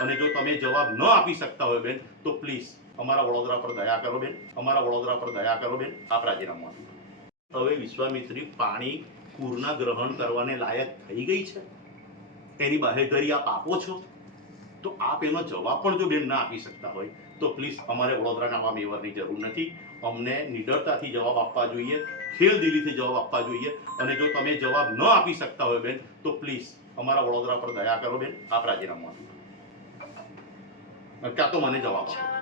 અને જો તમે જવાબ ન આપી શકતા હોય બેન તો પ્લીઝ અમારા વડોદરા પર દયા કરો બેન, અમારા વડોદરા પર દયા કરો બેન. આપ રાજીનામું આપો. હવે વિશ્વામિત્રી પાણી પૂરના ગ્રહણ કરવાને લાયક થઈ ગઈ છે, એની બાહેધરી આપ આપો છો, તો આપ એનો જવાબ પણ જો બેન ના આપી શકતા હોય તો પ્લીઝ અમારે વડોદરાના આવા મેયરની જરૂર નથી. અમને નિડરતાથી જવાબ આપવા જોઈએ, ખેલદિલીથી જવાબ આપવા જોઈએ. અને જો તમે જવાબ ન આપી શકતા હોય બેન તો પ્લીઝ અમારા વડોદરા પર દયા કરો બેન. આપ રાજીનામું આપો, ક્યાં તો મને જવાબ આપો.